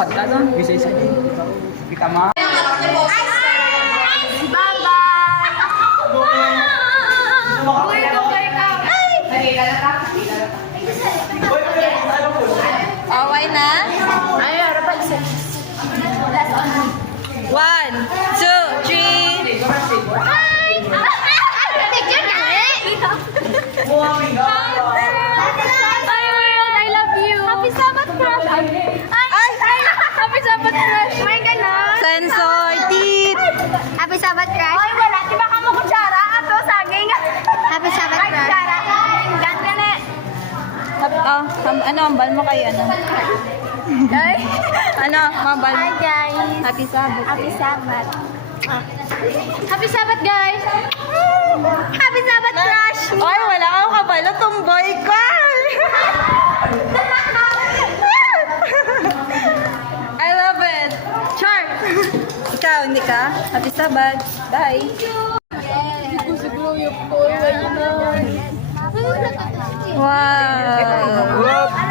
Dapat ka doon. Isa-isa. Kita mo. Okay na? Ay, harap pa isa. 1, 2, 3. Picture ka I love you. Happy Sabbath crush. Happy Sabbath crush. May ganon. Sensor teeth. Happy Sabbath crush. Ay, wala. Di ba ka mo kutsara? Ato, saging. Happy Sabbath crush. Kutsara. Gantene. Ano, ambal mo kayo, ano? Ay. Ano, mabal mo? Hi, guys. Happy Sabbath. Happy Sabbath. Happy Sabbath, guys. Happy Sabbath crush. Ay, wala akong kabalo, tomboy ka! I love it! Char! Ikaw, hindi ka? Happy Sabbath! Bye! Wow!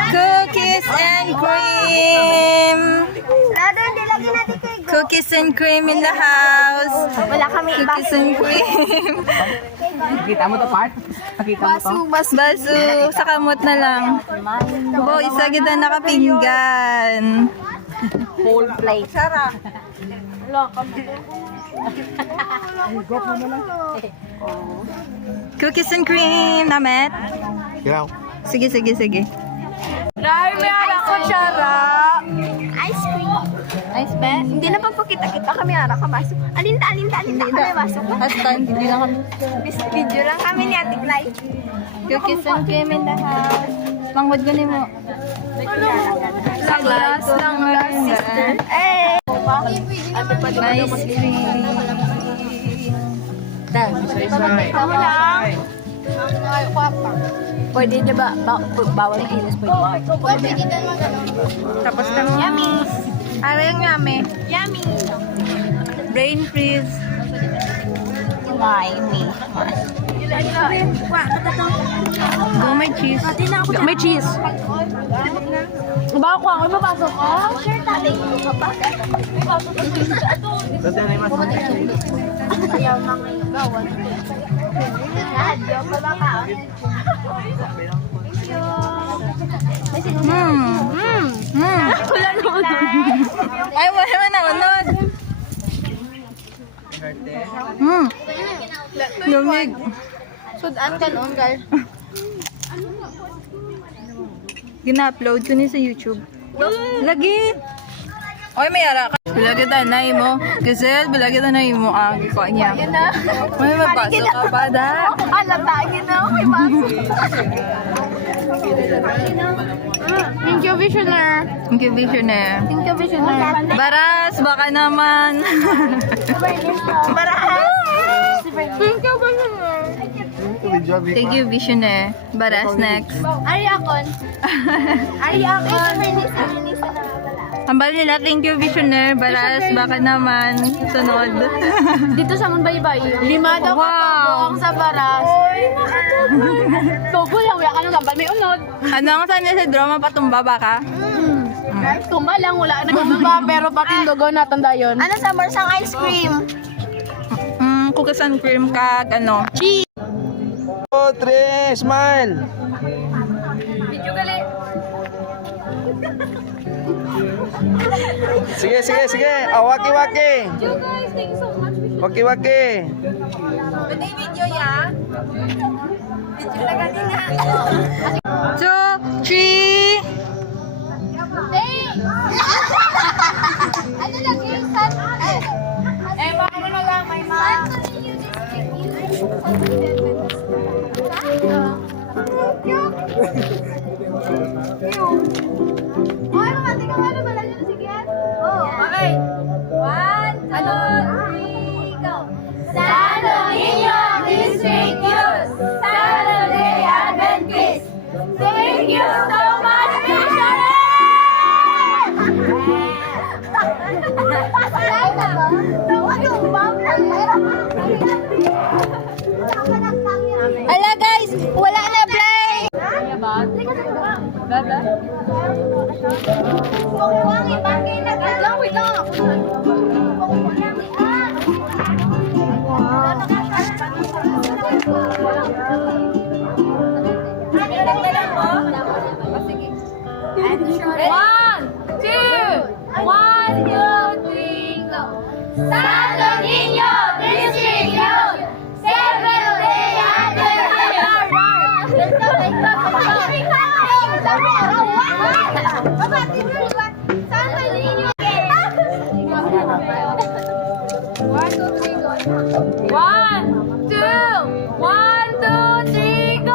Cookies and cream! Cookies and cream in the house! Wala kami iba. Cookies and cream! Kita mo to, part? Nakita mo to? Baso, sa kamot na lang. Bo, isa kita nakapinggan. Whole plate. Sarah. Cookies and cream, Namet. Ikaw. Sige. Ay, may ara ko, Chara. Ice cream. Ice pen? Hindi na pagpakita-kita kami ara ka baso. Alinta kami baso. Hasta, hindi na kami. Video lang kami ni Ate Clay. Cookies and cream in the house. Pangwad ko mo. Lang sister. Eh. Ice cream. Ako lang. Pwede di ba bawal ang inis pwede? Tapos kami. Yummy. Ano yung yummy? Yummy. Brain freeze. Yummy. Oh, may cheese. May cheese. Ba ako mapasok ko? Sure, tatay ko ka pa. Ayaw na ngayon gawin. Wala na unod. Ay, wala naman na unod. Lumig. Sudan ka noon, guys. Gina-upload ko niya sa YouTube. Lagi. Oy, may ara ka. Bilagi tanay mo. Kasi bilagi tanay mo ang iko niya. May mapasok ka pa da. Alatagin na. May pasok. Thank you, Visionaire. Thank you, Visionaire. Thank you, Visionaire. Baras, baka naman. Baras. Thank you, Visionaire. Thank you, Visionaire. Baras, next. Ariakon. Ariakon. Hambal nila, thank you, Visionaire. Baras, baka naman. Sunod. Dito sa Munbaybay. 5 daw Wow. katong sa Baras. Togo lang, wala ka nang gambal. May unod. Ano ang sabi sa drama, patumba ba ka? Tumba lang, wala na tumba. Pero pati dugo natin dayon. Ano sa Marsang ice cream? Cookies and cream kag, ano. 2, 3, smile! Video gali. Sige. Waki-waki! You guys, thank you so much. Waki-waki! Pwede video ya? Video lang natin nga. 2, 3. Ano lang yung sun? Eh, paano na lang, may Okay. 1, 2, 3, go. Santo Niño District Youth, Saturday Adventist. Thank you so much, Missionary! Ala guys, wala na play.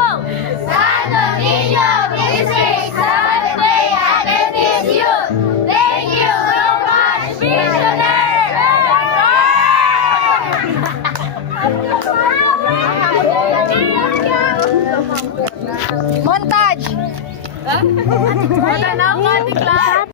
Santo Niño District Sunday Adventist Youth. Thank you so much, missionary! Montage! Wala na ang ating class.